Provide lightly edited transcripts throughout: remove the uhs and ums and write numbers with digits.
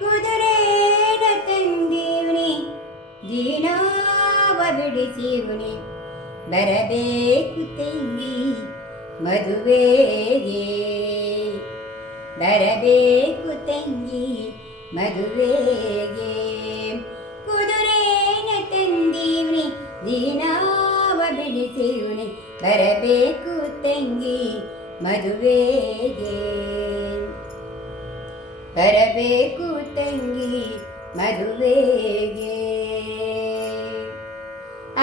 ಕುದುರೇನ ತಂದೀವ್ನಿ ಜೀನಾವ ಬಿಡಿಸೀವ್ನಿ ಬರಬೇಕು ತಂಗಿ ಮದುವೆಗೆ ಬರಬೇಕು ತಂಗಿ ಮದುವೆಗೆ ಕುದುರೇನ ತಂದೀವ್ನಿ ಜೀನಾವ ಬಿಡಿಸೀವ್ನಿ ಬರಬೇಕು ತಂಗಿ ಮದುವೆಗೆ ಬರಬೇಕು ತಂಗಿ ಮದುವೆಗೆ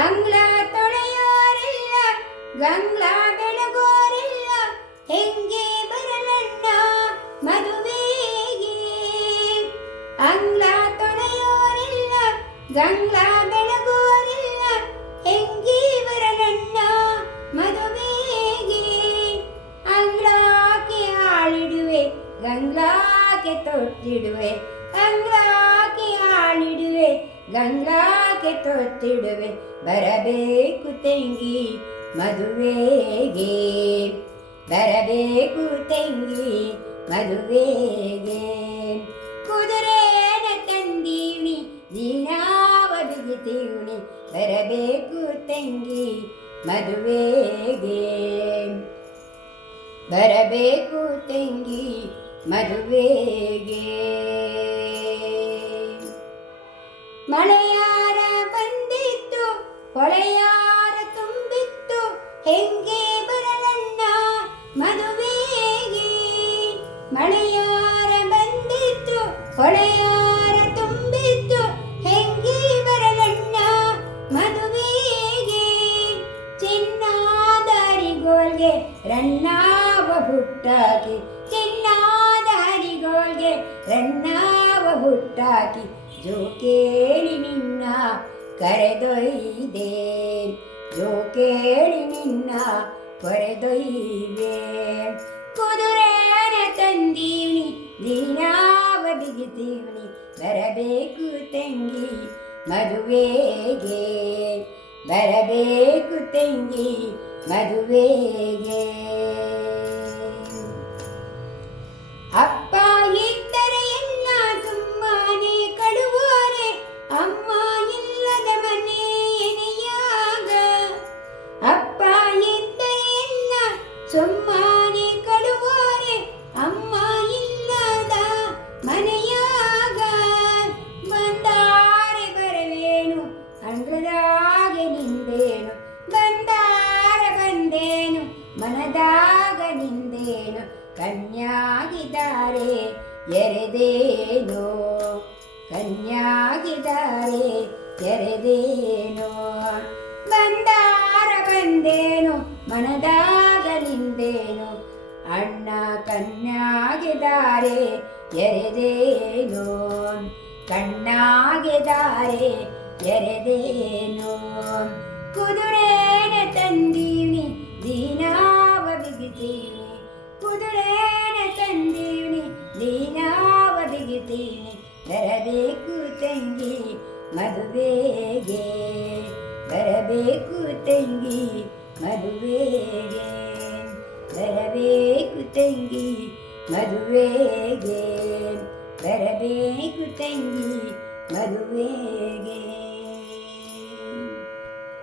ಅಂಗ್ಲ ತೊಳೆಯೋರಿಲ್ಲ ಗಂಗ್ಲ ಬೆಳಗೋರಿಲ್ಲ ಹೆಂಗೆ ಬರಲಣ್ಣ ಮದುವೆಗೆ ಅಂಗ್ಲ ತೊಳೆಯೋರಿಲ್ಲ ಗಂಗ್ಲ ಬೆಳಗೋರಿಲ್ಲ ಹೆಂಗೆ ಬರಲಣ್ಣ ಮದುವೆಗೆ ಅಂಗ್ಲಾಕೆ ಆಳಿಡುವೆ ಗಂಗ್ಲಾಕೆ ತೊಟ್ಟಿಡುವೆ ಅಂಗ್ಲಾಕೆ ಆಳಿಡುವೆ ಗಂಗಾಕ್ಕೆ ತೊತ್ತಿಡುವೆ ಬರಬೇಕು ತಂಗಿ ಮದುವೆಗೆ ಬರಬೇಕು ತಂಗಿ ಮದುವೆಗೆ ಕುದುರೇನ ತಂದೀವ್ನಿ ಜೀನಾವ ಬಿಗಿತೀವ್ನಿ ಬರಬೇಕು ತಂಗಿ ಮದುವೆಗೆ ಬರಬೇಕು ತಂಗಿ ಮದುವೆಗೆ ಮಳೆಯಾರ ಬಂದಿತ್ತು ಹೊಳೆಯಾರ ತುಂಬಿತ್ತು ಹೆಂಗೆ ಬರಲಣ್ಣ ಮದುವೆಗೆ ಮಳೆಯಾರ ಬಂದಿತ್ತು ಹೊಳೆಯಾರ ತುಂಬಿತ್ತು ಹೆಂಗೆ ಬರಲಣ್ಣ ಮದುವೆಗೆ ಚಿನ್ನಾದ ಹರಿಗೋಲ್ಗೆ ರನ್ನಾವ ಹುಟ್ಟಾಕಿ ಚಿನ್ನಾದ ಹರಿಗೋಲ್ಗೆ ರನ್ನಾವ ಹುಟ್ಟಾಕಿ ಜೋಕೇಳಿ ನಿನ್ನ ಕರೆದೊಯ್ದೆ ಜೋಕೇಳಿ ನಿನ್ನ ಕರೆದೊಯ್ದೆ ಕುದುರೇನ ತಂದೀವ್ನಿ ದೀನಾವ ಬಿಗಿತೀವ್ನಿ ಬರಬೇಕು ತಂಗಿ ಮದುವೆಗೆ ಬರಬೇಕು ತಂಗಿ ಮದುವೆಗೆ ಅಪ್ಪ ಇದ್ದರೆ ಎಲ್ಲ ಸುಮ್ಮನೆ ಕಳುವೋರೆ ಅಮ್ಮ ಇಲ್ಲದ ಮನೆ ಎನೆಯಾಗ ಅಪ್ಪ ಇದ್ದರೆ ಎಲ್ಲ ಸುಮ್ಮನೆ ಕಳುವೋರೆ ಅಮ್ಮ ಇಲ್ಲದ ಮನೆಯಾಗ ಬಂದಾರೆ ಬರವೇನು ಅಂಗಳದಾಗೆ ನಿಂದೇನು ಬಂದಾರ ಬಂದೇನು ಮನದಾಗ ನಿಂದೇನು ಕನ್ಯಾಗಿದ್ದಾರೆ ಎರೆದೇನೋ ಕನ್ಯಾಗಿದ್ದಾರೆ ಎರೆದೇನೋ ಬಂದಾರ ಬಂದೇನು ಮನದಾಗ ನಿಂದೇನು ಅಣ್ಣ ಕನ್ಯಾಗಿದ್ದಾರೆ ಎರೆದೇನೋ ಕಣ್ಣಾಗಿದ್ದಾರೆ ಎರೆದೇನೋ ಕುದುರೇನ ತಂದೀವ್ನಿ ದೀನಾವ ಬಿಗಿತೀವ್ನಿ ಕುದುರೇನ ತಂದೀವ್ನಿ ದೀನಾವ ಬಿಗಿತೀವ್ನಿ ಬರಬೇಕು ತಂಗಿ ಮದುವೆಗೆ ಬರಬೇಕು ತಂಗಿ ಮದುವೆಗೆ ಬರಬೇಕು ತಂಗಿ ಮದುವೆಗೆ ಬರಬೇಕು ತಂಗಿ ಮದುವೆಗೆ